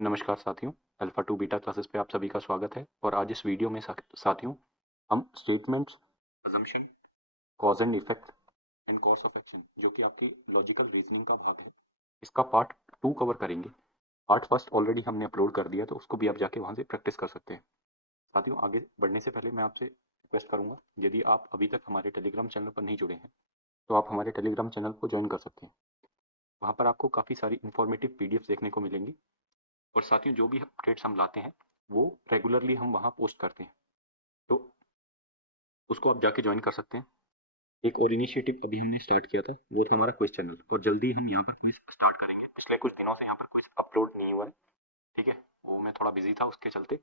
नमस्कार साथियों, alpha two beta classes पे आप सभी का स्वागत है। और आज इस वीडियो में साथियों हम statements, assumption, cause and effect and course of action, जो कि आपकी लॉजिकल रीजनिंग का भाग है, इसका पार्ट 2 कवर करेंगे। पार्ट फर्स्ट ऑलरेडी हमने अपलोड कर दिया, तो उसको भी आप जाके वहाँ से प्रैक्टिस कर सकते हैं। साथियों, आगे बढ़ने से पहले मैं आपसे रिक्वेस्ट करूँगा, यदि आप अभी तक हमारे टेलीग्राम चैनल पर नहीं जुड़े हैं तो आप हमारे टेलीग्राम चैनल को ज्वाइन कर सकते हैं। वहाँ पर आपको काफ़ी सारी इंफॉर्मेटिव पीडीएफ देखने को मिलेंगी, और साथियों जो भी अपडेट्स हम लाते हैं वो रेगुलरली हम वहाँ पोस्ट करते हैं, तो उसको आप जाके ज्वाइन कर सकते हैं। एक और इनिशिएटिव अभी हमने स्टार्ट किया था, वो था हमारा क्विज चैनल, और जल्दी हम यहाँ पर क्विज स्टार्ट करेंगे। पिछले कुछ दिनों से यहाँ पर क्विज अपलोड नहीं हुआ है, ठीक है, वो मैं थोड़ा बिजी था उसके चलते,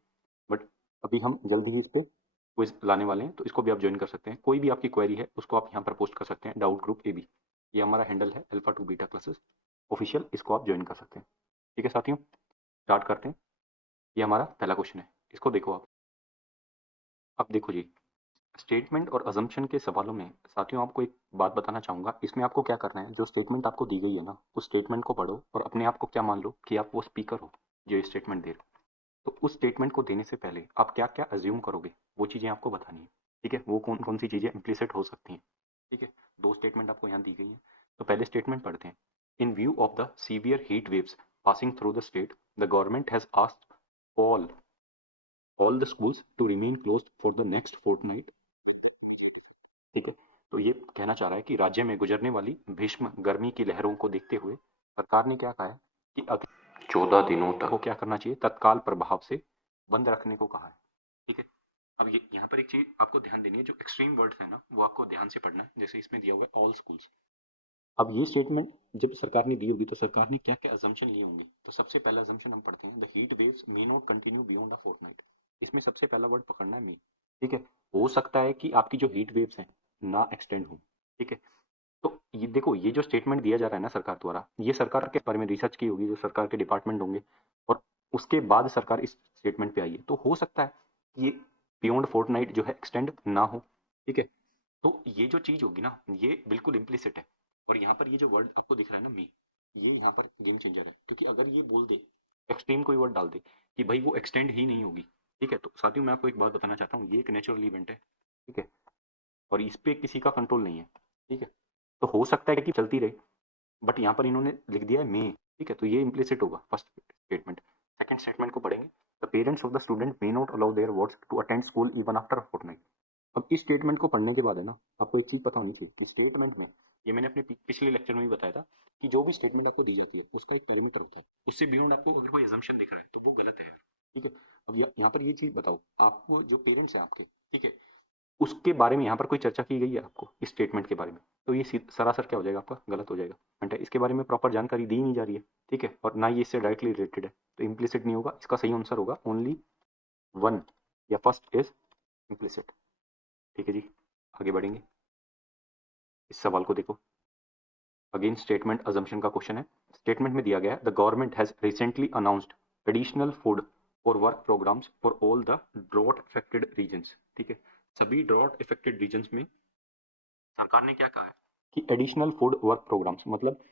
बट अभी हम जल्दी ही इस पर क्विज लाने वाले हैं, तो इसको भी आप ज्वाइन कर सकते हैं। कोई भी आपकी क्वेरी है उसको आप यहाँ पर पोस्ट कर सकते हैं, डाउट ग्रुप AB, ये हमारा हैंडल है, alpha two beta classes official, इसको आप ज्वाइन कर सकते हैं। ठीक है साथियों, स्टार्ट करते हैं। ये हमारा पहला क्वेश्चन है, इसको देखो आप। अब देखो जी, स्टेटमेंट और अजम्पशन के सवालों में साथियों आपको एक बात बताना चाहूँगा। इसमें आपको क्या करना है, जो स्टेटमेंट आपको दी गई है ना, उस स्टेटमेंट को पढ़ो और अपने आप को क्या मान लो कि आप वो स्पीकर हो जो ये स्टेटमेंट दे रहे हो। तो उस स्टेटमेंट को देने से पहले आप क्या क्या अज्यूम करोगे, वो चीज़ें आपको बतानी है। ठीक है, वो कौन कौन सी चीज़ें इम्प्लिसिट हो सकती हैं। ठीक है, दो स्टेटमेंट आपको यहाँ दी गई हैं, तो पहले स्टेटमेंट पढ़ते हैं। इन view of the severe heat waves passing through the state, the government has asked all all the schools to remain closed for the next fortnight। ठीक है, तो ये कहना चाह रहा है कि राज्य में गुजरने वाली भीष्म गर्मी की लहरों को देखते हुए सरकार ने क्या कहा है कि अगले 14 दिनों तक को क्या करना चाहिए, तत्काल प्रभाव से बंद रखने को कहा है। ठीक है, अब ये यहाँ पर एक चीज आपको ध्यान देनी है, जो एक्सट्रीम वर्ड्स है ना वो आपको ध्यान से पढ़ना है। जैसे इसमें दिया हुआ है ऑल स्कूल्स। अब ये स्टेटमेंट जब सरकार ने दी होगी तो सरकार ने क्या क्या अजम्पशन लिए होंगे, तो सबसे पहला अजम्पशन हम पढ़ते हैं, the heat waves may not continue beyond a fortnight. इसमें सबसे पहला वर्ड पकड़ना है मे। ठीक है, हो सकता है कि आपकी जो हीट वेव्स हैं ना एक्सटेंड हो। ठीक है, तो ये देखो, ये जो स्टेटमेंट दिया जा रहा है ना सरकार द्वारा, ये सरकार के बारे में रिसर्च की होगी, जो सरकार के डिपार्टमेंट होंगे, और उसके बाद सरकार इस स्टेटमेंट पे आई है। तो हो सकता है कि ये बियॉन्ड फोर्टनाइट जो है एक्सटेंड ना हो। ठीक है, तो ये जो चीज होगी ना, ये बिल्कुल इम्प्लिसिट है। और यहाँ पर ये जो वर्ड आपको दिख रहा है ना मी, ये यहाँ पर गेम चेंजर है, क्योंकि अगर ये बोल दे, एक्सट्रीम कोई वर्ड डाल दे कि भाई वो एक्सटेंड ही नहीं होगी, ठीक है, तो साथियों मैं आपको एक बात बताना चाहता हूँ, ये एक नेचुरल इवेंट है। ठीक है, और इस पे किसी का कंट्रोल नहीं है। ठीक है, तो हो सकता है कि चलती रहे, बट यहाँ पर इन्होंने लिख दिया है मे। ठीक है, तो ये इम्प्लिसिट होगा फर्स्ट स्टेटमेंट। सेकंड स्टेटमेंट को पढ़ेंगे, the parents of the student may not allow their words to attend school even after a fortnight. अब इस स्टेटमेंट को पढ़ने के बाद है ना, आपको एक चीज पता होनी चाहिए कि स्टेटमेंट में, ये मैंने अपने पिछले लेक्चर में भी बताया था, कि जो भी स्टेटमेंट आपको दी जाती है उसका एक पैरामीटर होता है, उससे बियॉन्ड आपको अगर कोई अजम्पशन दिख रहा है तो वो गलत है यार। ठीक है, अब यहाँ पर ये चीज बताओ, आपको जो पेरेंट्स है आपके, ठीक है, उसके बारे में यहाँ पर कोई चर्चा की गई है आपको इस स्टेटमेंट के बारे में, तो ये सरासर क्या हो जाएगा, आपका गलत हो जाएगा। घंटा इसके बारे में प्रॉपर जानकारी दी नहीं जा रही है। ठीक है, और ना ये इससे डायरेक्टली रिलेटेड है, तो इम्प्लिसिट नहीं होगा। इसका सही आंसर होगा ओनली वन, या फर्स्ट इज इम्प्लिसिट। ठीक है जी, आगे बढ़ेंगे। इस सवाल को देखो, अगेन स्टेटमेंट अजम्पशन का क्वेश्चन है। स्टेटमेंट में दिया गया है, the government has recently announced additional food for work programs for all the drought affected regions. ठीक है, सभी ड्रॉट अफेक्टेड रीजन्स में सरकार ने क्या कहा है कि एडिशनल फूड वर्क प्रोग्राम्स, मतलब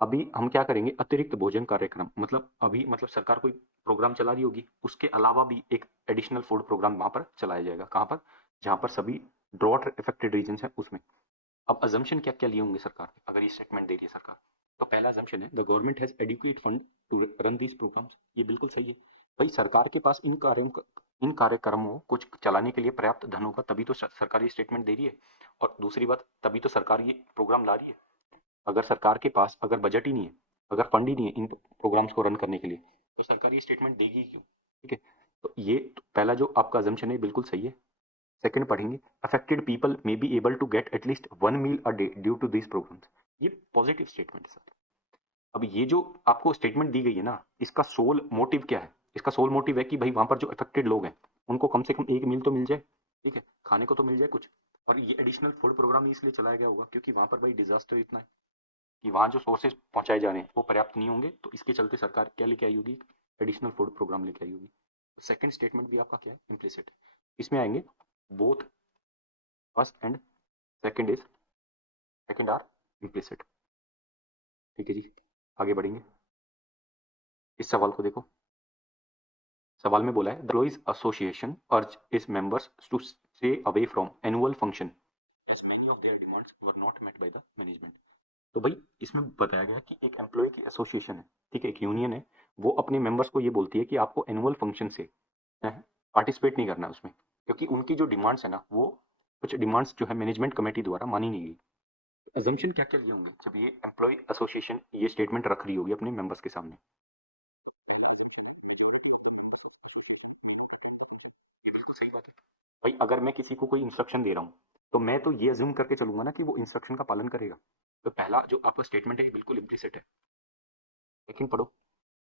अभी हम क्या करेंगे, अतिरिक्त भोजन कार्यक्रम, मतलब अभी मतलब सरकार कोई प्रोग्राम चला रही होगी, उसके अलावा भी एक एडिशनल फूड प्रोग्राम वहां पर चलाया जाएगा। कहाँ पर, जहां पर सभी ड्रॉट अफेक्टेड रीजन है उसमें। अब अजम्पशन क्या क्या लिए होंगे सरकार ने, अगर ये स्टेटमेंट दे रही है सरकार, तो पहला अजम्पशन है, the government has adequate fund to run these programs. ये बिल्कुल सही है भाई, सरकार के पास इन कार्यक्रमों को चलाने के लिए पर्याप्त धन होगा, तभी तो सरकार ये स्टेटमेंट दे रही है। और दूसरी बात, तभी तो सरकार ये प्रोग्राम ला रही है। अगर सरकार के पास अगर बजट ही नहीं है, अगर फंड ही नहीं है इन प्रोग्राम्स को रन करने के लिए, तो सरकार ये स्टेटमेंट देगी क्यों। ठीक है, तो ये पहला जो आपका अजम्पशन है बिल्कुल सही है। सेकंड पढ़ेंगे, affected people may be able to get at least 1 meal a day due to this programs. ये पॉजिटिव स्टेटमेंट है सर। अब ये जो आपको स्टेटमेंट दी गई है ना, इसका सोल मोटिव क्या है, इसका सोल मोटिव है कि भाई वहां पर जो अफेक्टेड लोग हैं उनको कम से कम 1 मील तो मिल जाए। ठीक है, खाने को तो मिल जाए कुछ। और ये एडिशनल फूड प्रोग्राम इसलिए चलाया गया होगा क्योंकि वहां पर भाई डिजास्टर इतना है कि वहाँ जो सोर्सेज पहुंचाए जा रहे हैं वो पर्याप्त नहीं होंगे, तो इसके चलते सरकार क्या लेके आई होगी, एडिशनल फूड प्रोग्राम लेके आई होगी। तो सेकंड स्टेटमेंट भी आपका क्या है, इम्प्लिसिट है। इसमें आएंगे both first and second are implicit. ठीक है जी, आगे बढ़ेंगे। इस सवाल को देखो, सवाल में बोला है the employees association urges members to stay away from annual function as many of their demands were not met by the management। तो भाई इसमें बताया गया कि एक एम्प्लॉय की एसोसिएशन है, ठीक है, एक यूनियन है, वो अपने मेंबर्स को ये बोलती है कि आपको एनुअल फंक्शन से पार्टिसिपेट नहीं करना है उसमें, क्योंकि उनकी जो डिमांड्स है ना, वो कुछ डिमांड्स जो है मैनेजमेंट कमेटी द्वारा मानी नहीं गई। अजम्पशन क्या क्या लिए होंगे जब ये एम्प्लॉय एसोसिएशन ये स्टेटमेंट रख रही होगी अपने मेंबर्स के सामने? ये बिल्कुल सही बात है भाई। अगर मैं किसी को कोई इंस्ट्रक्शन दे रहा हूँ तो मैं तो ये अज्यूम करके चलूंगा ना कि वो इंस्ट्रक्शन का पालन करेगा। तो पहला जो आपका स्टेटमेंट है ये बिल्कुल इम्प्लिसिट है। लेकिन पढ़ो,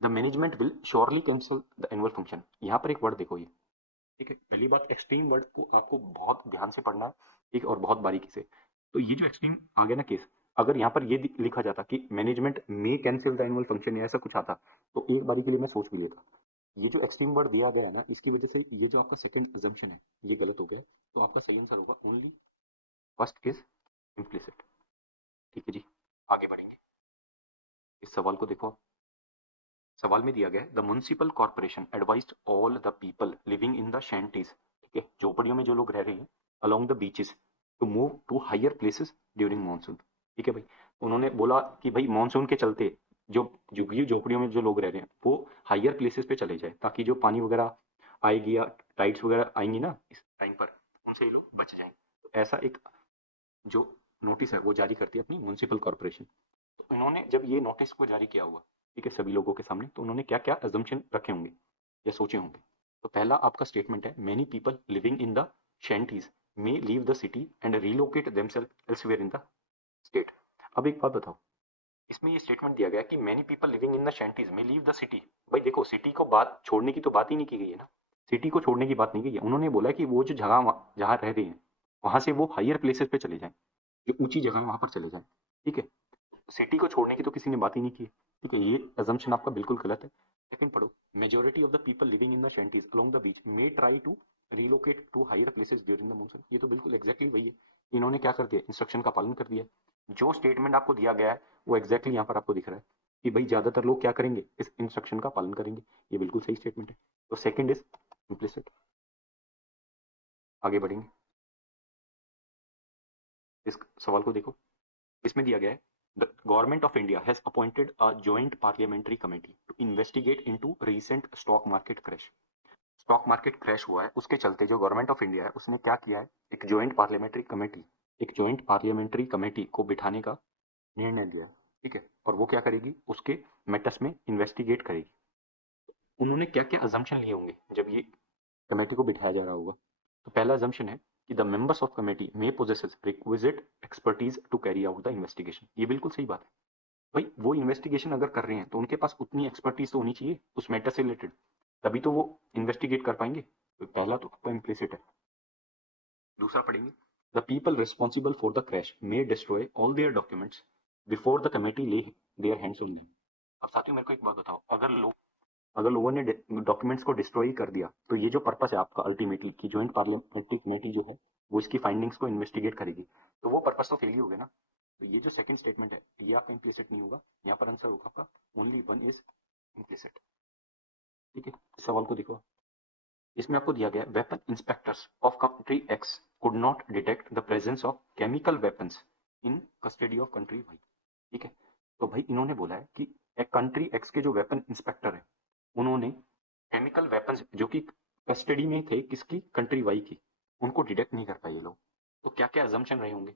the management will surely cancel the annual function. यहाँ पर एक वर्ड देखो ये, ठीक है, पहली बात एक्सट्रीम वर्ड को आपको बहुत ध्यान से पढ़ना है, ठीक है, और बहुत बारीकी से। तो ये जो एक्सट्रीम आ गया ना केस, अगर यहाँ पर ये लिखा जाता कि management may cancel the annual function या ऐसा कुछ आता, तो एक बारी के लिए मैं सोच भी लेता। ये जो एक्सट्रीम वर्ड दिया गया है ना, इसकी वजह से ये जो आपका सेकंड अजम्पशन है ये गलत हो गया। तो आपका सही आंसर होगा ओनली फर्स्ट इज इम्प्लिसिट। ठीक है जी, आगे बढ़ेंगे। इस सवाल को देखो। सवाल में दिया गया है the municipal corporation advised all the people living in the shanties, ठीक है, झोपड़ियों में जो लोग रह रहे हैं, along the beaches to move to higher places during monsoon. ठीक है भाई, उन्होंने बोला कि भाई मानसून के चलते जो झुग्गी झोपड़ियों में जो लोग रह रहे हैं वो हायर प्लेसेस पे चले जाए, ताकि जो पानी वगैरह आएगी या टाइड्स वगैरह आएंगी ना इस टाइम पर, उनसे ये लोग बच जाएं। तो ऐसा एक जो नोटिस है वो जारी करती है अपनी म्युनिसिपल कॉर्पोरेशन। तो इन्होंने जब ये नोटिस को जारी किया हुआ, ठीक है, सभी लोगों के सामने, तो उन्होंने क्या क्या अजम्पशन रखे होंगे या सोचे होंगे। तो पहला आपका स्टेटमेंट है many people living in the shanties may leave the city and relocate themselves elsewhere in the state. अब एक बात बताओ, इसमें ये स्टेटमेंट दिया गया कि many people living in the shanties may leave the city. भाई देखो, सिटी को बात छोड़ने की तो बात ही नहीं की गई है ना, सिटी को छोड़ने की बात नहीं की है। उन्होंने बोला कि वो जो जगह जहाँ रह रहे हैं वहां से वो हायर प्लेसेस पे चले जाएं, जो ऊंची जगह है वहां पर चले जाएं। ठीक है, सिटी को छोड़ने की तो किसी ने बात ही नहीं की। ठीक है, ये अजम्पशन आपका बिल्कुल गलत है। सेकंड पढ़ो, majority of the people living in the shanties along the beach may try to relocate to higher places during the monsoon. ये तो बिल्कुल एग्जैक्टली वही है। इन्होंने क्या कर दिया, इंस्ट्रक्शन का पालन कर दिया। जो स्टेटमेंट आपको दिया गया है वो एग्जैक्टली यहाँ पर आपको दिख रहा है कि भाई ज्यादातर लोग क्या करेंगे, इस इंस्ट्रक्शन का पालन करेंगे। ये बिल्कुल सही स्टेटमेंट है। तो सेकंड इज इम्प्लिसिट। आगे बढ़ेंगे, इस सवाल को देखो। इसमें दिया गया है the government of India has appointed a joint parliamentary committee to investigate into recent stock market crash. Stock market crash हुआ है, उसके चलते जो गवर्नमेंट ऑफ इंडिया है उसने क्या किया है, एक जॉइंट पार्लियामेंट्री कमेटी, एक जॉइंट पार्लियामेंट्री कमेटी को बिठाने का निर्णय लिया है। ठीक है, और वो क्या करेगी, उसके मैटर्स में इन्वेस्टिगेट करेगी। उन्होंने क्या क्या अजम्पशन लिए होंगे जब ये कमेटी को बिठाया जा रहा होगा? तो पहला अजम्पशन है कि the members of committee may possesses requisite expertise to carry out the investigation. ये बिल्कुल सही बात है भाई। वो इन्वेस्टिगेशन अगर कर रहे हैं तो उनके पास उतनी एक्सपर्टीज तो होनी चाहिए उस मैटर से रिलेटेड, तभी तो वो इन्वेस्टिगेट कर पाएंगे। तो पहला तो आपका इम्प्लिसिट है। दूसरा पढ़ेंगे, the people responsible for the crash may destroy all their documents before the committee lay their hands on them. अब साथियों मेरे को एक बात बताओ, अगर लोगों ने डॉक्यूमेंट्स को डिस्ट्रॉय कर दिया, तो ये जो पर्पस है आपका अल्टीमेटली कि ज्वाइंट पार्लियामेंट्री कमेटी जो है वो इसकी फाइंडिंग्स को इन्वेस्टिगेट करेगी, तो वो पर्पस तो फेल ही हो गया ना। तो ये जो सेकंड स्टेटमेंट है ये आपका इम्प्लिसिट नहीं होगा, यहाँ पर आंसर होगा आपका ओनली वन इज इम्प्लिसिट। ठीक है, इस सवाल को देखो। इसमें आपको दिया गया weapon inspectors of country X could not detect the presence of chemical weapons in custody of country Y. ठीक है, तो भाई इन्होंने बोला है कि एक कंट्री एक्स के जो वेपन इंस्पेक्टर है उन्होंने केमिकल वेपन्स जो कि कस्टडी में थे किसकी, कंट्री वाई की, उनको डिटेक्ट नहीं कर पाए ये लोग। तो क्या क्या अजम्पशन रहे होंगे?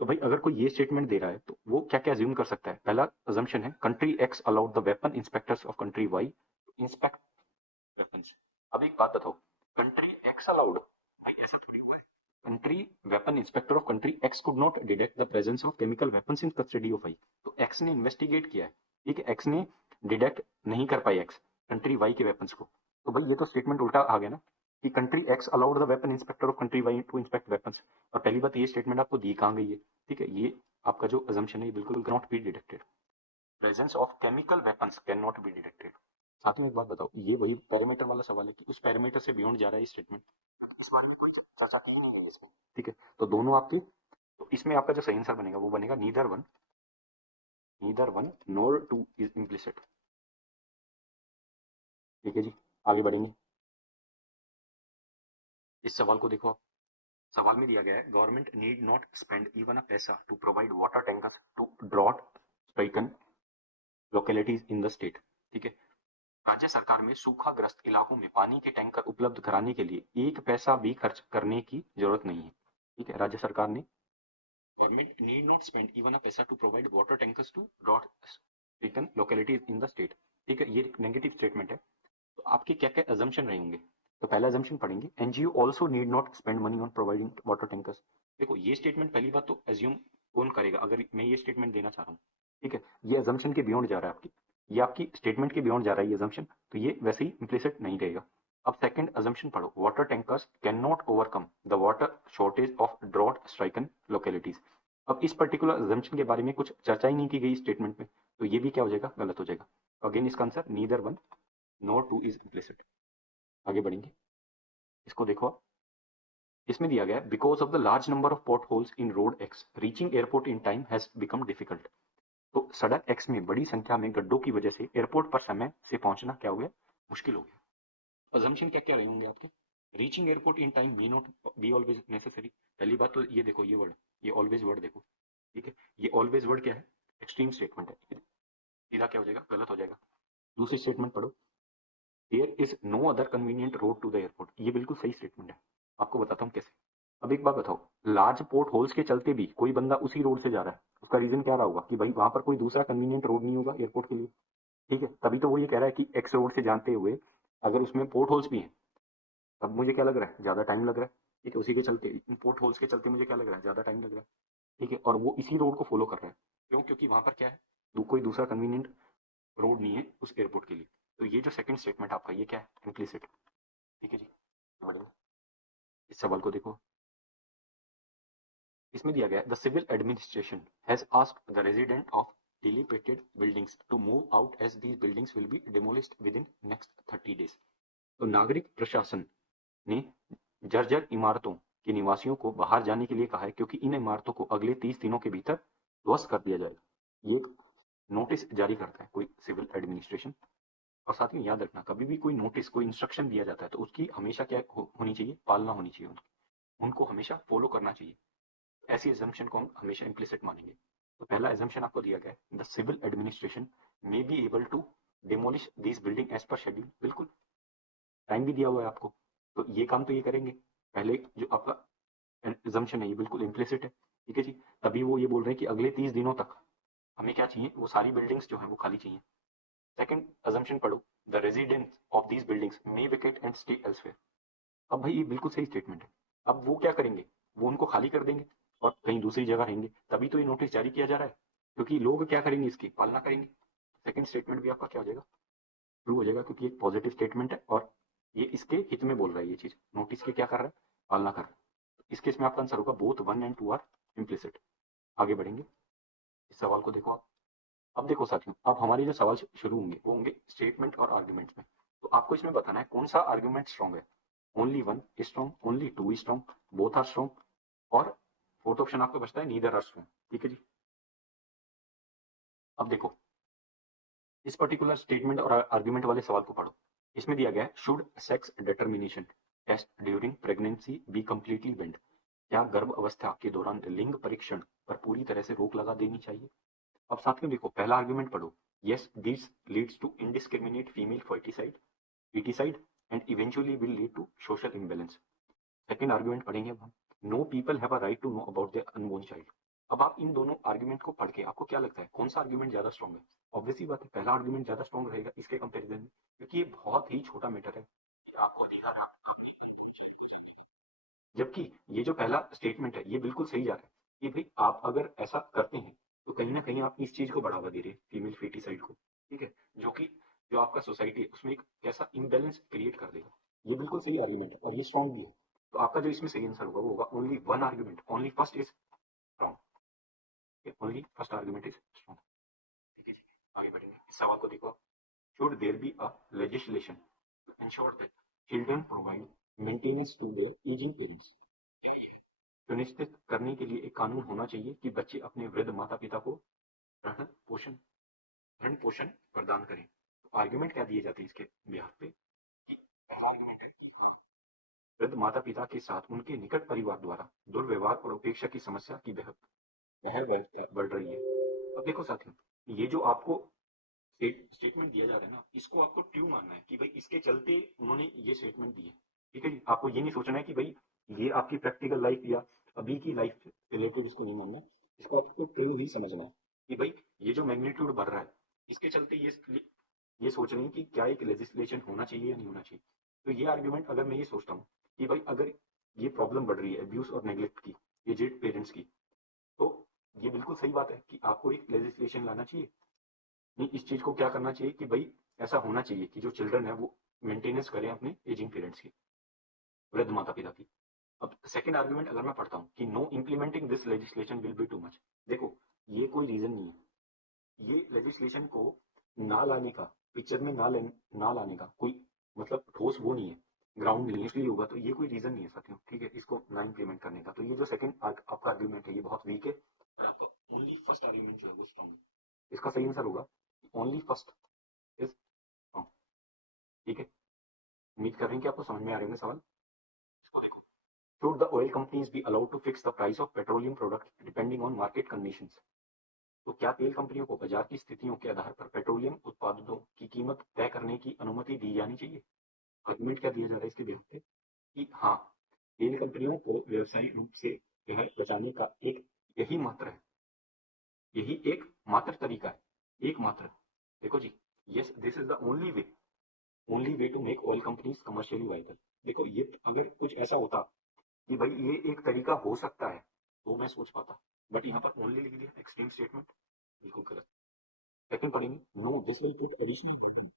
तो भाई अगर कोई ये स्टेटमेंट दे रहा है तो वो क्या क्या अज्यूम कर सकता है? पहला अजम्पशन है country X allowed the weapon inspectors of country Y to inspect weapons. अब एक बात बताओ, कंट्री एक्स अलाउड, भाई ऐसा थोड़ी हुआ है। Country weapon inspector of country X could not detect the presence of chemical weapons in custody of I. तो एक्स ने इन्वेस्टिगेट किया है, ठीक है, एक्स ने डिटेक्ट नहीं कर पाई एक्स कंट्री वाई के वेपन्स को। तो भाई ये तो स्टेटमेंट उल्टा आ गया ना कि country X allowed the weapon inspector of country Y to inspect weapons. और पहली बात, ये स्टेटमेंट आपको दी कहाँ गई है? ठीक है, ये आपका जो अजम्पशन है ये बिल्कुल not be detected. Presence of chemical weapons can not be detected. साथ में एक बात बताओ, ये वही पैरामीटर वाला सवाल है कि उस पैरामीटर से बियॉन्ड जा रहा है ये स्टेटमेंट? चर्चा की नहीं है इसमें। ठीक है, तो दोनों आपके, तो इसमें आपका जो सही आंसर बनेगा वो बनेगा neither one NOR two is implicit. ठीक है जी, आगे बढ़ेंगे। इस सवाल को देखो आप। सवाल में दिया गया है government need not spend even a paisa to provide water tankers to drought stricken localities in the state. ठीक है, राज्य सरकार में सूखाग्रस्त इलाकों में पानी के टैंकर उपलब्ध कराने के लिए एक पैसा भी खर्च करने की जरूरत नहीं है। ठीक है, राज्य सरकार ने government need not spend even a paisa to provide water tankers to drought stricken localities in the state. ठीक है, ये नेगेटिव स्टेटमेंट है। तो आपके क्या क्या अजम्पशन रहेंगे? तो पहला अजम्पशन पढ़ेंगे, NGO also need not spend money on providing water tankers. देखो ये स्टेटमेंट पहली बात तो एज्यूम कौन करेगा अगर मैं ये स्टेटमेंट देना चाह रहा हूँ। ठीक है, ये अजम्पशन के बियॉन्ड जा रहा है आपकी, ये आपकी स्टेटमेंट के बियॉन्ड जा रहा है ये अजम्पशन, तो ये वैसे ही इम्प्लिसिट नहीं रहेगा। अब सेकंड अजम्पशन पढ़ो, water tankers can not overcome the water shortage of drought stricken localities. अब इस पर्टिकुलर अजम्पशन के बारे में कुछ चर्चा ही नहीं की गई स्टेटमेंट में, तो ये भी क्या हो जाएगा, गलत हो जाएगा। अगेन इसका answer neither one nor two is implicit. आगे बढ़ेंगे, इसको देखो आप। इसमें दिया गया है because of the large number of port holes in road x reaching airport in time has become difficult. तो सड़क एक्स में बड़ी संख्या में गड्ढों की वजह से एयरपोर्ट पर समय से पहुंचना क्या हो गया, मुश्किल हो गया। अजम्पशन क्या क्या रहे होंगे आपके? Reaching airport in time may not be always necessary. पहली बात तो ये देखो, ये वर्ड, ये ऑलवेज वर्ड देखो। ठीक है, ये ऑलवेज वर्ड क्या है, एक्सट्रीम स्टेटमेंट है, सीधा क्या हो जाएगा, गलत हो जाएगा। दूसरी स्टेटमेंट पढ़ो, there is no other convenient road to the airport. ये बिल्कुल सही स्टेटमेंट है, आपको बताता हूँ कैसे। अब एक बात बताओ, लार्ज पोर्ट होल्स के चलते भी कोई बंदा उसी रोड से जा रहा है, उसका रीजन क्या रहा होगा कि भाई वहां पर कोई दूसरा कन्वीनियंट रोड नहीं होगा एयरपोर्ट के लिए। ठीक है, तभी तो वो ये कह रहा है कि एक्स रोड से जानते हुए अगर उसमें पोर्ट होल्स भी हैं, तब मुझे क्या लग रहा है, ज्यादा टाइम लग रहा है। ठीक है, उसी के चलते, इन पोर्ट होल्स के चलते मुझे क्या लग रहा है, ज्यादा टाइम लग रहा है। ठीक है, और वो इसी रोड को फॉलो कर रहा है, क्यों, क्योंकि वहां पर क्या है, कोई दूसरा कन्वीनियंट रोड नहीं है उस एयरपोर्ट के लिए। तो ये जो सेकंड स्टेटमेंट आपका, ये क्या है, इम्प्लिसिट। ठीक है जी, बढ़िया। इस सवाल को देखो, इसमें दिया गया है the civil administration has asked the resident of dilapidated buildings to move out as these buildings will be demolished within next 30 days. तो नागरिक प्रशासन ने जर्जर इमारतों के निवासियों को बाहर जाने के लिए कहा है, क्योंकि इन इमारतों को अगले 30 दिनों के भीतर ध्वस्त कर दिया जाएगा। ये एक नोटिस जारी करता है कोई सिविल एडमिनिस्ट्रेशन। और साथ में याद रखना, कभी भी कोई नोटिस, कोई इंस्ट्रक्शन दिया जाता है तो उसकी हमेशा क्या होनी चाहिए, पालना होनी चाहिए, उनको हमेशा फॉलो करना चाहिए। ऐसी एजम्पशन को हम हमेशा इम्प्लिसिट मानेंगे। तो पहला एजम्पशन आपको दिया गया है, the civil administration may be able to demolish this building as per schedule. बिल्कुल, टाइम भी दिया हुआ है आपको, तो ये काम तो ये करेंगे। पहले जो आपका एजम्पशन है ये बिल्कुल इम्प्लिसिट है। ठीक है जी, तभी वो ये बोल रहे हैं कि अगले 30 दिनों तक हमें क्या चाहिए, वो सारी बिल्डिंग्स जो है वो खाली चाहिए। सेकंड अजम्पशन पढ़ो, the residents of these buildings may vacate and stay elsewhere. अब भाई ये बिल्कुल सही स्टेटमेंट है। अब वो क्या करेंगे, वो उनको खाली कर देंगे और कहीं दूसरी जगह रहेंगे, तभी तो ये नोटिस जारी किया जा रहा है, क्योंकि लोग क्या करेंगे, इसकी पालना करेंगे। सेकंड स्टेटमेंट भी आपका क्या हो जाएगा, ट्रू हो जाएगा, क्योंकि एक पॉजिटिव स्टेटमेंट है और ये इसके हित में बोल रहा है, ये चीज नोटिस के क्या कर रहा है, पालना कर रहा है। इस केस में आपका आंसर होगा बोथ 1 एंड 2 आर इम्प्लिसिट। आगे बढ़ेंगे, इस सवाल को देखो आप। अब देखो साथियों, अब हमारे जो सवाल शुरू होंगे वो होंगे स्टेटमेंट और आर्ग्यूमेंट्स में। तो आपको इसमें बताना है कौन सा आर्ग्यूमेंट स्ट्रॉन्ग है। Only one strong, only two strong, both are strong, और फोर्थ ऑप्शन आपका बचता है नीदर आर स्ट्रॉन्ग। ठीक है जी, अब देखो इस पर्टिकुलर स्टेटमेंट और आर्ग्यूमेंट वाले सवाल को पढ़ो। इसमें दिया गया है should sex determination test during pregnancy be completely banned. क्या गर्भ अवस्था के दौरान लिंग परीक्षण पर पूरी तरह से रोक लगा देनी चाहिए। अब साथ में देखो पहला आर्गुमेंट पढ़ो, yes this leads to indiscriminate female foeticide and eventually will lead to social imbalance. Second argument पढ़ेंगे अब हम, no people have a right to know about their unborn child. अब आप इन दोनों आर्गुमेंट को पढ़ के आपको क्या लगता है कौन सा आर्गुमेंट ज्यादा स्ट्रॉन्ग है? ऑब्वियसली बात है पहला आर्गुमेंट ज्यादा स्ट्रॉन्ग रहेगा इसके कंपैरिजन में, क्योंकि ये बहुत ही छोटा मैटर है कि आपको अधिकार है आपकी जबकि ये जो पहला स्टेटमेंट है ये बिल्कुल सही जा रहा है कि भाई आप अगर ऐसा करते हैं तो कहीं ना कहीं आप इस चीज को बढ़ावा दे रहे हैं, फीमेल फेटिसाइड को। ठीक है, जो कि जो आपका सोसाइटी है उसमें एक कैसा इम्बेलेंस क्रिएट कर देगा। ये बिल्कुल सही आर्ग्यूमेंट है और ये स्ट्रॉन्ग भी है। तो आपका जो इसमें सही आंसर होगा वो होगा only one argument, only first is strong, only first argument is strong. ठीक है जी, आगे बढ़ेंगे, इस सवाल को देखो। Should there be a legislation to ensure that children provide maintenance to their ageing parents. क्या ये है, सुनिश्चित करने के लिए एक कानून होना चाहिए कि बच्चे अपने वृद्ध माता पिता को भरण पोषण भरण पोषण प्रदान करें। तो आर्ग्यूमेंट क्या दिए जाते हैं इसके बिहाफ पे कि पहला आर्गुमेंट है कि हाँ, वृद्ध माता पिता के साथ उनके निकट परिवार द्वारा दुर्व्यवहार और उपेक्षा की समस्या की बहर बढ़ रही है। अब देखो साथियों, ये जो आपको स्टेटमेंट दिया जा रहा है ना, इसको आपको ट्रू मानना है कि भाई इसके चलते उन्होंने ये स्टेटमेंट दी है। ठीक है जी, आपको ये नहीं सोचना है कि भाई ये आपकी प्रैक्टिकल लाइफ या अभी की लाइफ रिलेटेड इसको नहीं मानना है। इसको आपको ट्रू ही समझना है कि भाई ये जो मैग्नीट्यूड बढ़ रहा है, इसके चलते ये सोच रहे हैं कि क्या एक लेजिस्लेशन होना चाहिए या नहीं होना चाहिए। तो ये आर्ग्यूमेंट अगर मैं ये सोचता हूँ कि भाई अगर ये प्रॉब्लम बढ़ रही है अब्यूज और नेग्लेक्ट की, एजेड पेरेंट्स की, तो ये बिल्कुल सही बात है कि आपको एक लेजिस्लेशन लाना चाहिए। नहीं, इस चीज को क्या करना चाहिए कि भाई ऐसा होना चाहिए कि जो चिल्ड्रन है वो मेंटेनेंस करें अपने एजिंग पेरेंट्स की, वृद्ध माता पिता की। अब सेकंड आर्गुमेंट अगर मैं पढ़ता हूँ कि no implementing this legislation will be too much. देखो, ये कोई रीजन नहीं है, ये लेजिस्लेशन को ना लाने का, पिक्चर में ना लाने का कोई मतलब ठोस वो नहीं है, ग्राउंड नहीं है, इसलिए होगा। तो ये कोई रीजन नहीं है साथियों, ठीक है, इसको ना इम्प्लीमेंट करने का। तो ये जो सेकंड आपका आर्ग्यूमेंट है ये बहुत वीक है, और आपका ओनली फर्स्ट आर्ग्यूमेंट जो है वो स्ट्रॉन्ग है। इसका सही आंसर होगा ओनली फर्स्ट इज स्ट्रॉन्ग। ठीक है, उम्मीद कर रहे हैं कि आपको समझ में आ रहे होंगे सवाल। इसको देखो, should the oil companies be allowed to fix the price of petroleum products depending on market conditions? तो क्या तेल कंपनियों को बाजार की स्थितियों के आधार पर पेट्रोलियम उत्पादों की कीमत तय करने की अनुमति दी जानी चाहिए? आर्गुमेंट क्या दिया जा रहा है इसके बिहाफ पे कि हाँ, तेल कंपनियों को व्यवसायिक रूप से जो है बचाने का एक यही मात्र है, यही एक मात्र तरीका है, एकमात्र। देखो जी, yes this is the only way to make oil companies commercially viable. देखो, ये अगर कुछ ऐसा होता कि भाई ये एक तरीका हो सकता है तो मैं सोच पाता, बट यहाँ पर ओनली लिख दिया, एक्सट्रीम स्टेटमेंट, बिल्कुल गलत। सेकंड पढ़ेंगे, no this will put additional burden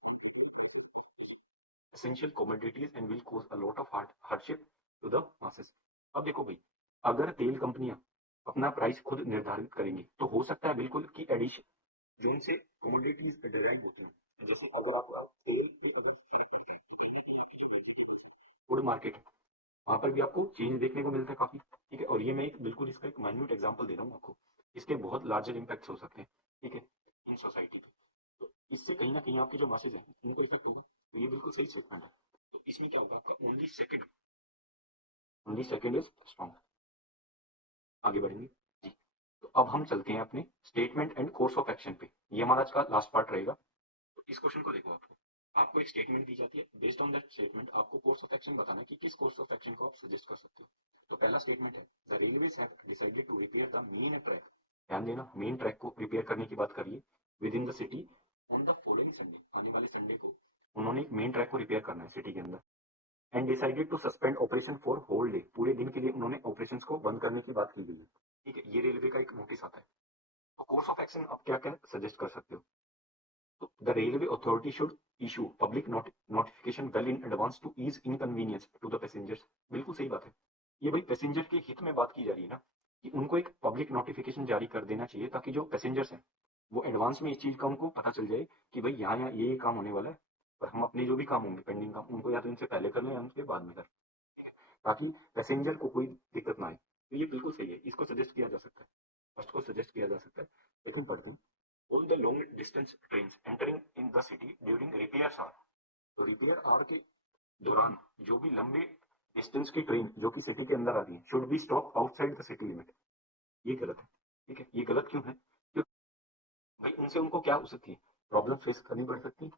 essential commodities and will cause a lot of hardship to the masses। अब देखो भाई, अगर तेल कंपनियां अपना प्राइस खुद निर्धारित करेंगी तो हो सकता है बिल्कुल कि एडिशन जो उनसे कमोडिटीज डिराइव होते हैं, जैसे अगर आप तेल की अगर फूड मार्केट है, वहां पर भी आपको चेंज देखने को मिलता है काफी। ठीक है, और ये मैं एक बिल्कुल इसका एक माइन्यूट एग्जांपल दे रहा हूँ आपको, इसके बहुत लार्जर इम्पैक्ट्स हो सकते हैं। ठीक है, इन सोसाइटी के, तो इससे कहीं ना कहीं आपके जो मासेज हैं उनको इफेक्ट होगा। तो ये बिल्कुल सही स्टेटमेंट है। तो इसमें क्या होगा, आपका ओनली सेकंड इज स्ट्रॉन्ग। आगे बढ़ेंगे जी। तो अब हम चलते हैं अपने statement and course of action पे, ये हमारा आज का लास्ट पार्ट रहेगा। तो इस क्वेश्चन को देखो, आपको एक स्टेटमेंट दी जाती है, बेस्ड ऑन दैट स्टेटमेंट आपको कोर्स ऑफ एक्शन बताना है कि किस कोर्स ऑफ एक्शन को आप सजेस्ट कर सकते हो। तो पहला स्टेटमेंट है, the railways have decided to repair the main track. ध्यान देना, मेन ट्रैक को रिपेयर करने की बात करिए with in the city on the following Sunday, आने वाले संडे को उन्होंने एक मेन ट्रैक को रिपेयर करना है सिटी के अंदर। And decided to suspend operation for whole day, पूरे दिन के लिए उन्होंने ऑपरेशंस को बंद करने की बात की गई है। ठीक है, ये रेलवे का एक नोटिस आता है। तो कोर्स ऑफ एक्शन आप क्या क्या सजेस्ट कर सकते हो? तो the railway authority should issue public notification well in advance to ease inconvenience to the passengers. बिल्कुल सही बात है, ये भाई पैसेंजर के हित में बात की जा रही है ना, कि उनको एक पब्लिक नोटिफिकेशन जारी कर देना चाहिए ताकि जो पैसेंजर्स हैं वो एडवांस में इस चीज का उनको पता चल जाए कि भाई यहाँ यहाँ ये काम होने वाला है, और हम अपने जो भी काम होंगे पेंडिंग काम उनको या तो इनसे पहले कर लें या उनके बाद में कर, ताकि पैसेंजर को कोई दिक्कत ना आए। तो ये बिल्कुल सही है, इसको सजेस्ट किया जा सकता है, फर्स्ट को सजेस्ट किया जा सकता है। लेकिन पढ़ते हैं, on the long distance trains entering in the city during repairs are. तो रिपेयर आर के दौरान जो भी लंबे डिस्टेंस की ट्रेन जो कि सिटी के अंदर आती है should be stop outside the city limit. ये गलत है। ठीक है, ये गलत क्यों है? क्योंकि भाई उनसे उनको क्या हो सकती है, प्रॉब्लम फेस करनी पड़ सकती है।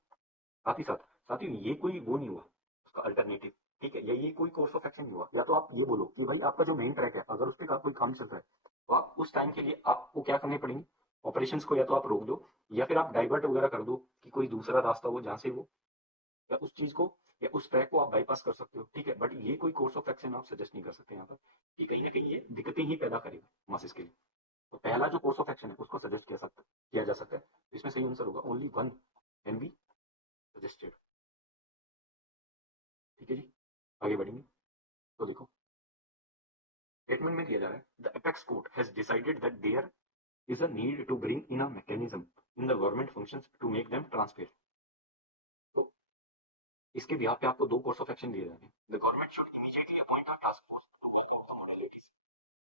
साथ ही साथ ही ये कोई वो नहीं हुआ उसका अल्टरनेटिव। ठीक है, या ये कोई कोर्स ऑफ एक्शन नहीं हुआ। या तो आप ये बोलो कि भाई आपका जो मेन ट्रैक है अगर उसके साथ कोई काम चल रहा है तो आप उस टाइम के लिए आपको क्या करने पड़ेंगे, ऑपरेशंस को या तो आप रोक दो या फिर आप डाइवर्ट वगैरह कर दो कि कोई दूसरा रास्ता हो जहां से वो, या उस चीज को या उस ट्रैक को आप बाईपास कर सकते हो। ठीक है, बट ये कोई कोर्स ऑफ एक्शन आप सजेस्ट नहीं कर सकते यहाँ पर, कि कहीं ना कहीं ये दिक्कतें ही पैदा करेगा मासेस के लिए। तो पहला जो कोर्स ऑफ एक्शन है उसको सजेस्ट किया जा सकता है। इसमें सही आंसर होगा only one can be suggested. ठीक है जी, आगे बढ़ेंगे। तो देखो, स्टेटमेंट में दिया जा रहा है, the apex court has decided that there is a need to bring in a mechanism in the government functions to make them transparent. तो इसके बिहाफ पे आपको दो कोर्स ऑफ एक्शन दिए जा रहे हैं। The government should immediately appoint a task force to work out the modalities.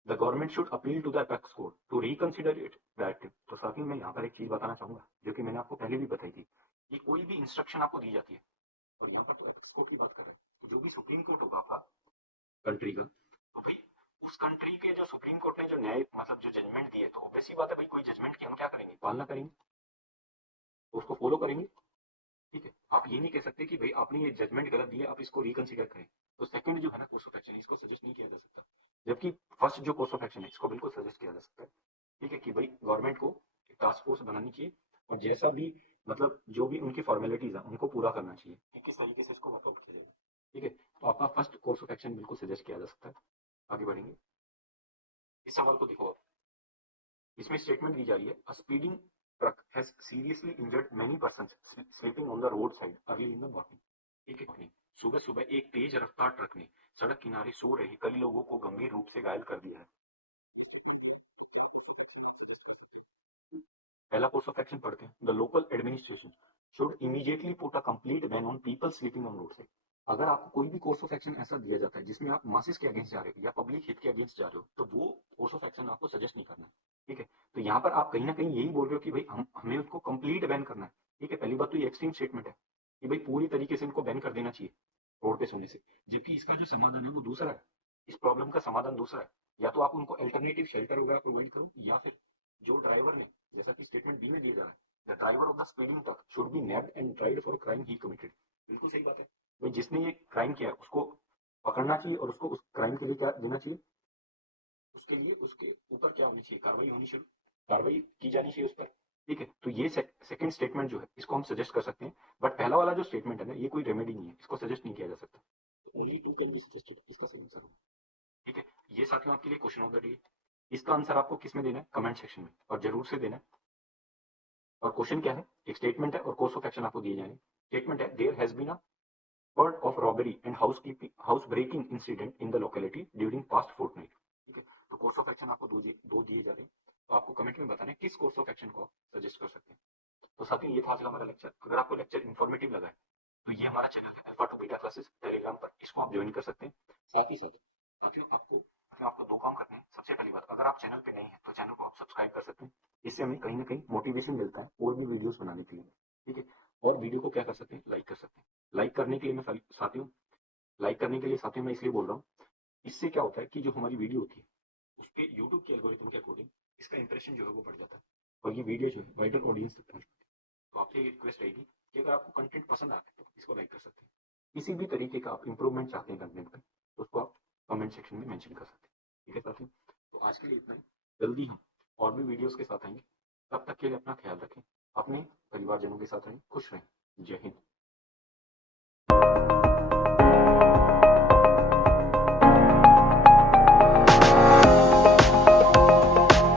The government should appeal to the apex court to reconsider it directive. तो साथ ही मैं यहाँ पर एक चीज बताना चाहूंगा जो कि मैंने आपको पहले भी बताई थी, कि कोई भी इंस्ट्रक्शन आपको दी जाती है, और यहाँ पर तो अपेक्स कोर्ट की बात कर रहे हैं, भी सुप्रीम कोर्ट होगा आपका कंट्री का, तो भाई उस कंट्री के जो सुप्रीम कोर्ट ने जो न्याय मतलब जो जजमेंट दिए, तो ऑब्वियस सी बात है भाई, कोई जजमेंट की हम क्या करेंगे, पालना करेंगे, तो उसको फॉलो करेंगे। ठीक है, आप ये नहीं कह सकते कि भाई आपने ये जजमेंट गलत दिया, आप इसको रिकंसिडर करें। तो सेकंड जो है ना कोर्स ऑफ एक्शन, इसको सजेस्ट नहीं किया जा सकता, जबकि फर्स्ट जो कोर्स ऑफ एक्शन है इसको बिल्कुल सजेस्ट किया जा सकता है। ठीक है, कि भाई गवर्नमेंट को एक टास्क फोर्स बनानी चाहिए, और जैसा भी मतलब जो भी उनकी फॉर्मेलिटीज है उनको पूरा करना चाहिए कि किस तरीके से इसको वर्कआउट किया जाए। ठीक है, तो आपका फर्स्ट कोर्स ऑफ एक्शन बिल्कुल सजेस्ट किया जा सकता है। आगे बढ़ेंगे, इस सवाल को देखो, इसमें स्टेटमेंट दी जा रही है, a speeding truck has seriously injured many persons sleeping on the road side early in the morning. ठीक है, सुबह सुबह एक तेज रफ्तार ट्रक ने सड़क किनारे सो रहे कई लोगों को गंभीर रूप से घायल कर दिया है। पहला कोर्स ऑफ एक्शन पढ़ते हैं, the local administration should immediately put a complete ban on people sleeping on road side. अगर आपको कोई भी कोर्स ऑफ एक्शन ऐसा दिया जाता है जिसमें आप मासेस के अगेंस्ट जा रहे हो या पब्लिक हित के अगेंस्ट जा रहे हो, तो वो कोर्स ऑफ एक्शन आपको सजेस्ट नहीं करना है। ठीक है, तो यहाँ पर आप कहीं ना कहीं यही बोल रहे हो कि भाई हमें उसको कंप्लीट बैन करना है। ठीक है, पहली बात तो ये एक्सट्रीम स्टेटमेंट है कि भाई पूरी तरीके से इनको बैन कर देना चाहिए रोड पे सोने से, जबकि इसका जो समाधान है वो दूसरा है। इस प्रॉब्लम का समाधान दूसरा है, या तो आप उनको अल्टरनेटिव शेल्टर वगैरह प्रोवाइड करो, या फिर जो ड्राइवर ने, जैसा कि स्टेटमेंट बी में दिया जा रहा है, the driver of the speeding truck should be nabbed and tried for crime he committed. बिल्कुल सही बात है भाई, जिसने ये क्राइम किया है उसको पकड़ना चाहिए, और उसको उस क्राइम के लिए क्या देना चाहिए, उसके लिए उसके ऊपर क्या होनी चाहिए, कार्रवाई होनी शुरू, कार्रवाई की जानी चाहिए उस पर। ठीक है, तो ये सेकंड स्टेटमेंट जो है इसको हम सजेस्ट कर सकते हैं, बट पहला वाला जो स्टेटमेंट है ना, ये कोई रेमेडी नहीं है, इसको सजेस्ट नहीं किया जा सकता। Only two can be suggested, इसका सही आंसर होगा। ठीक है, ये साथियों आपके लिए क्वेश्चन ऑफ द डे। इसका आंसर आपको किस में देना है, कमेंट सेक्शन में, और जरूर से देना है। और क्वेश्चन क्या है, एक स्टेटमेंट है और कोर्स ऑफ एक्शन आपको दिए जाएंगे। स्टेटमेंट है, there has been a spurt of robbery and house breaking incident in the locality during past fortnight. ठीक है, तो कोर्स ऑफ एक्शन आपको दो दिए जा रहे हैं, तो आपको कमेंट में बताना है किस कोर्स ऑफ एक्शन को आप सजेस्ट कर सकते हैं। तो साथियों ये था आज का हमारा लेक्चर। अगर आपको लेक्चर इन्फॉर्मेटिव लगा है, तो ये हमारा चैनल है alpha two beta classes Telegram पर, इसको आप ज्वाइन कर सकते हैं। साथ ही साथ साथियों आपको दो काम करने हैं। सबसे पहली बात, अगर आप चैनल पे नए हैं तो चैनल को आप सब्सक्राइब कर सकते हैं, इससे हमें कहीं ना कहीं मोटिवेशन मिलता है और भी वीडियोस बनाने के लिए। ठीक है, और वीडियो को क्या कर सकते हैं, लाइक कर सकते हैं। लाइक करने के लिए मैं साथियों लाइक करने के लिए साथियों मैं इसलिए बोल रहा हूँ, इससे क्या होता है कि जो हमारी वीडियो होती है उसके यूट्यूब के एल्गोरिथम के अकॉर्डिंग इसका इंप्रेशन जो है वो बढ़ जाता है, और ये वीडियो जो है वाइडर ऑडियंस तक पहुंच पाती है। तो आपसे ये रिक्वेस्ट रहेगी कि अगर आपको कंटेंट पसंद आता है तो इसको लाइक कर सकते हैं। किसी भी तरीके का आप इंप्रूवमेंट चाहते हैं कंटेंट में, तो उसको आप कमेंट सेक्शन में मेंशन कर सकते हैं। ठीक है साथियों, तो आज के लिए इतना ही। जल्दी हम और भी वीडियोस के साथ आएंगे, तब तक के लिए अपना ख्याल रखें, अपने परिवारजनों के साथ रहें, खुश रहें। जय हिंद।